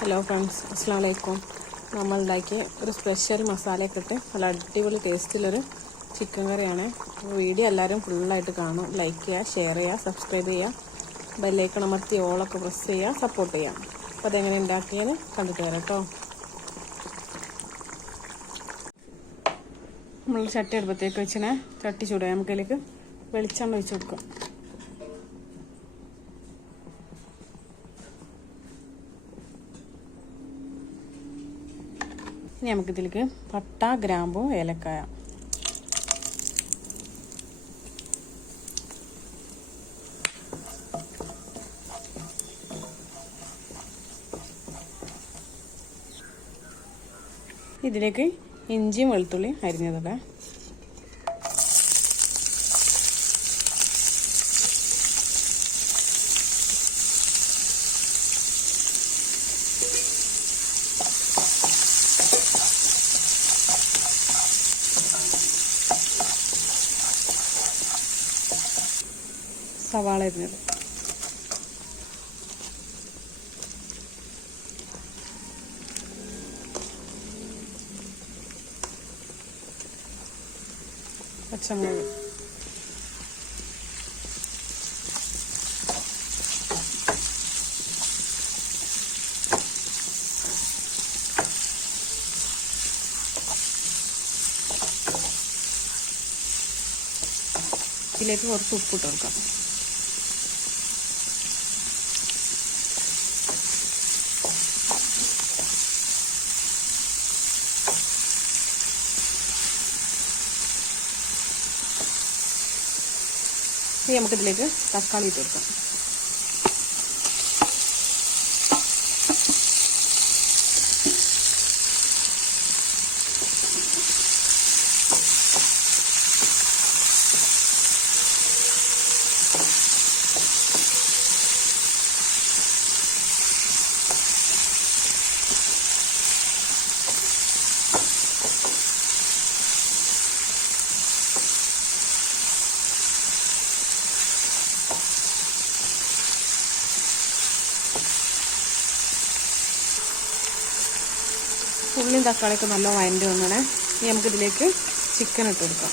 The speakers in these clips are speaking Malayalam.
ഹലോ ഫ്രണ്ട്സ്, അസ്സലാമു അലൈക്കും. നമ്മളുണ്ടാക്കിയ ഒരു സ്പെഷ്യൽ മസാലയൊക്കെ ഇട്ട് നല്ല അടിപൊളി ടേസ്റ്റിലൊരു ചിക്കൻ കറിയാണ്. വീഡിയോ എല്ലാവരും ഫുള്ളായിട്ട് കാണും. ലൈക്ക് ചെയ്യുക, ഷെയർ ചെയ്യുക, സബ്സ്ക്രൈബ് ചെയ്യുക, ബെല്ലൈക്കൺ അമർത്തി ഓളൊക്കെ പ്രസ് ചെയ്യുക, സപ്പോർട്ട് ചെയ്യുക. അപ്പോൾ അതെങ്ങനെ ഉണ്ടാക്കിയാൽ കണ്ടിട്ട് വരാം കേട്ടോ. നമ്മൾ ചട്ടി അടുപ്പത്തേക്ക് വെച്ചിനെ ചട്ടി ചൂടായി നമുക്കതിലേക്ക് വെളിച്ചെണ്ണ ഒഴിച്ച് കൊടുക്കാം. ഇനി നമുക്കിതിലേക്ക് പട്ട, ഗ്രാമ്പു, ഏലക്കായ, ഇതിലേക്ക് ഇഞ്ചിയും വെളുത്തുള്ളിയും അരിഞ്ഞതൊക്കെ, സവാള അരിഞ്ഞത്, പച്ചമുളക്, ഇതിലേക്ക് കുറച്ച് ഉപ്പിട്ട് കൊടുക്കാം. ഇനി നമുക്കിതിലേക്ക് തക്കാളി ഇട്ട് കൊടുക്കാം. ഉള്ളിയും തക്കാളിയൊക്കെ നല്ല വഴണ്ടി വന്നണേ. ഇനി നമുക്കിതിലേക്ക് ചിക്കൻ ഇട്ട് കൊടുക്കാം.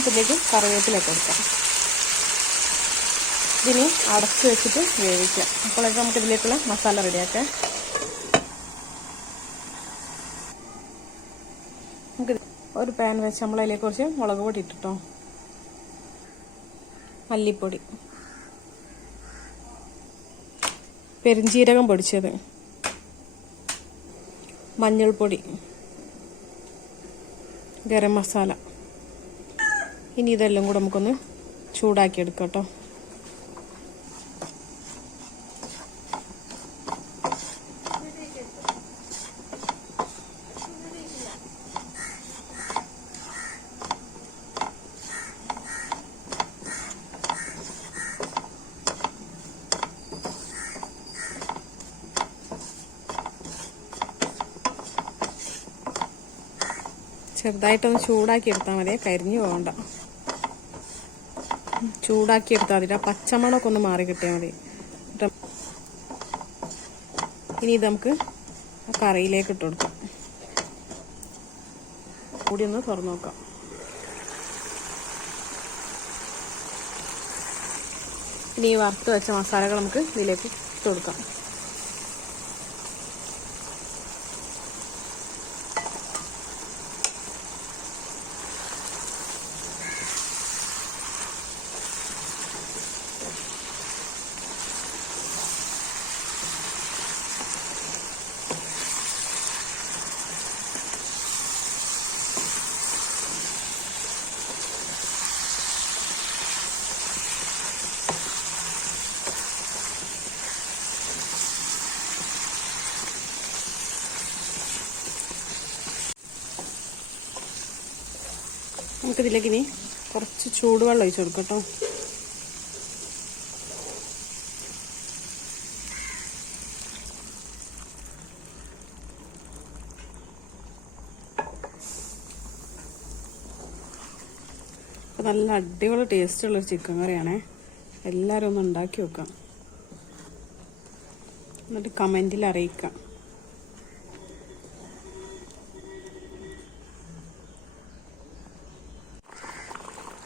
ഇതിലേക്ക് കറിവേപ്പിലേക്ക് കൊടുക്കാം. ഇതിന് അടച്ച് വെച്ചിട്ട് വേവിക്കാം. അപ്പോഴേക്ക് നമുക്ക് ഇതിലേക്കുള്ള മസാല റെഡിയാക്കാം. നമുക്ക് ഒരു പാൻ വെച്ച് നമ്മളതിലേക്ക് കുറച്ച് മുളക് പൊടി ഇട്ടിട്ടോ, മല്ലിപ്പൊടി, പെരുംജീരകം പൊടിച്ചത്, മഞ്ഞൾപ്പൊടി, ഗരം മസാല. ഇനി ഇതെല്ലാം കൂടെ നമുക്കൊന്ന് ചൂടാക്കി എടുക്കാം കേട്ടോ. ചെറുതായിട്ടൊന്ന് ചൂടാക്കി എടുത്താൽ മതി, കരിഞ്ഞു പോകണ്ട. ചൂടാക്കി എടുത്താൽ മതി, ആ പച്ചമണമൊക്കെ ഒന്ന് മാറി കിട്ടിയാൽ മതി. ഇനി ഇത് നമുക്ക് കറിയിലേക്ക് ഇട്ട് കൊടുക്കാം. കൂടി ഒന്ന് തുറന്നു നോക്കാം. ഇനി ഈ വറുത്ത് വെച്ച മസാലകൾ നമുക്ക് ഇതിലേക്ക് ഇട്ട് കൊടുക്കാം. നമുക്കിതിലേക്ക് ഇനി കുറച്ച് ചൂടുവെള്ളം ഒഴിച്ച് കൊടുക്കാം കേട്ടോ. അപ്പോൾ നല്ല അടിപൊളി ടേസ്റ്റുള്ളൊരു ചിക്കൻ കറിയാണേ. എല്ലാവരും ഒന്ന് ഉണ്ടാക്കി വെക്കാം, എന്നിട്ട് കമൻറ്റിൽ അറിയിക്കാം.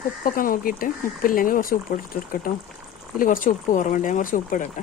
ഉപ്പൊക്കെ നോക്കിയിട്ട് ഉപ്പില്ലെങ്കിൽ കുറച്ച് ഉപ്പ് ഇട്ടിട്ട് കേട്ടോ. ഇതിൽ കുറച്ച് ഉപ്പ് കുറവുണ്ട്, ഞാൻ കുറച്ച് ഉപ്പ് ഇടട്ടെ.